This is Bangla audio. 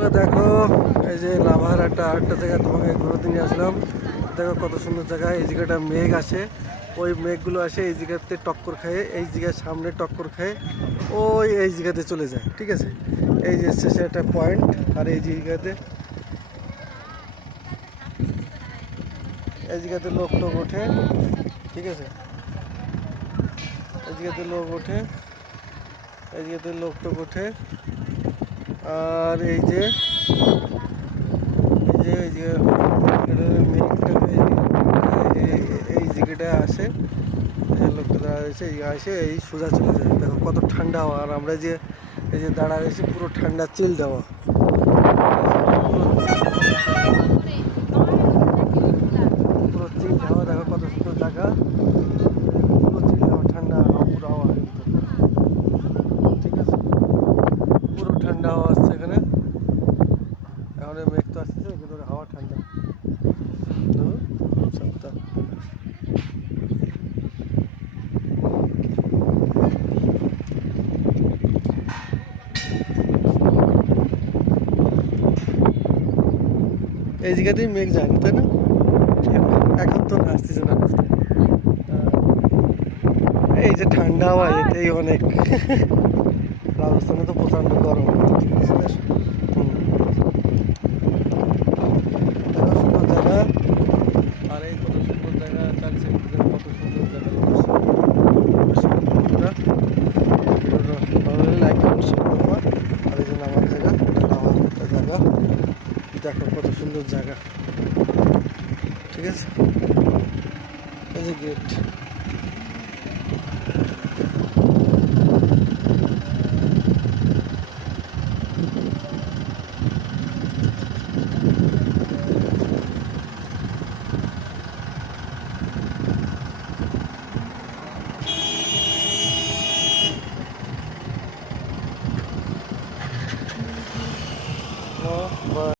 বন্ধুরা দেখো, এই যে লাভার আরেকটা জায়গা তোমাকে ঘুরতে নিয়ে আসলাম। দেখো কত সুন্দর জায়গা। এই জায়গাটা মেঘ আসে, ওই মেঘগুলো আসে এই জায়গাতে টক্কর খায়, এই জায়গার সামনে টক্কর খায়, ওই এই জায়গাতে চলে যায়। ঠিক আছে, এই যে শেষে একটা পয়েন্ট, আর এই জায়গাতে লোক টোক ওঠে। ঠিক আছে, এই জায়গাতে লোক ওঠে, এই জায়গাতে লোক টোক ওঠে। আর এই যে এই জায়গাটা আসে, লোকটা দাঁড়া রয়েছে, আসে এই সোজা চলে যায়। দেখো কত ঠান্ডা হাওয়া। আর আমরা যে এই যে দাঁড়া রয়েছে পুরো ঠান্ডা চিল দেওয়া, পুরো চিল হাওয়া। দেখো কত সুন্দর জায়গা, পুরো চিল হাওয়া, ঠান্ডা হাওয়া, পুরো হাওয়া কিন্তু। ঠিক আছে, পুরো ঠান্ডা হাওয়া আসছে এখানে। এখন মেঘ তো আসতেছে কিন্তু হাওয়া ঠান্ডা। এই জায়গাতেই মেঘ যায় না, তাই না? এখন তো আসতেছে না। এই যে ঠান্ডা হাওয়া, এটাই অনেক। রাজস্থানে তো প্রচন্ড গরম। দেখো সুন্দর জায়গা, আর এই কত সুন্দর জায়গা, চার সাইড কত সুন্দর জায়গা। লাইক কমেন্ট শেয়ার করবো। আর এই যে নামার জায়গা, নামার একটা জায়গা। দেখো কত সুন্দর জায়গা। ঠিক আছে, এই যে গেট।